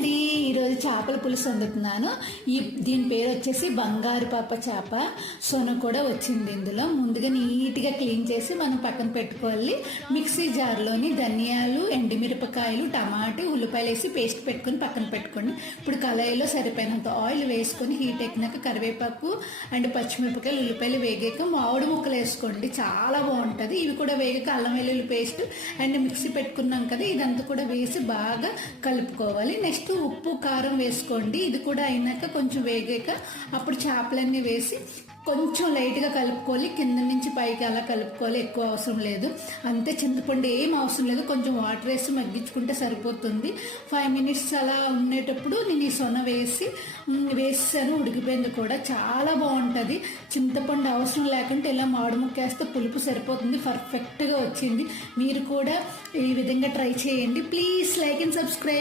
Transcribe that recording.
అండి, ఈరోజు చేపల పులుసు వండుతున్నాను. దీని పేరు వచ్చేసి బంగారు పాప చేప. సొన కూడా వచ్చింది ఇందులో. ముందుగా నీట్గా క్లీన్ చేసి మనం పక్కన పెట్టుకోవాలి. మిక్సీ జార్లోని ధనియాలు, ఎండుమిరపకాయలు, టమాటా, ఉల్లిపాయలు వేసి పేస్ట్ పెట్టుకొని పక్కన పెట్టుకోండి. ఇప్పుడు కళాయిలో సరిపోయినంత ఆయిల్ వేసుకొని హీట్ ఎక్కినాక కరివేపాకు అండ్ పచ్చిమిరపకాయలు, ఉల్లిపాయలు వేగాక మామిడి ముక్కలు వేసుకోండి. చాలా బాగుంటుంది. ఇవి కూడా వేగాక అల్లం వెల్లుల్లి పేస్ట్ అండ్ మిక్సీ పెట్టుకున్నాం కదా, ఇదంతా కూడా వేసి బాగా కలుపుకోవాలి. నెక్స్ట్ ఉప్పు కారం వేసుకోండి. ఇది కూడా అయినాక కొంచెం వేగాక అప్పుడు చేపలన్నీ వేసి కొంచెం లైట్గా కలుపుకోవాలి. కింద నుంచి పైకి అలా కలుపుకోవాలి, ఎక్కువ అవసరం లేదు. అంతే, చింతపండు ఏం అవసరం లేదు. కొంచెం వాటర్ వేసి మగ్గించుకుంటే సరిపోతుంది. 5 minutes అలా ఉండేటప్పుడు నేను ఈ సొన వేసాను. ఉడికిపోయింది కూడా, చాలా బాగుంటుంది. చింతపండు అవసరం లేకుంటే ఇలా మామిడి ముక్క వేస్తే పులుపు సరిపోతుంది. పర్ఫెక్ట్గా వచ్చింది. మీరు కూడా ఈ విధంగా ట్రై చేయండి. Please like and subscribe.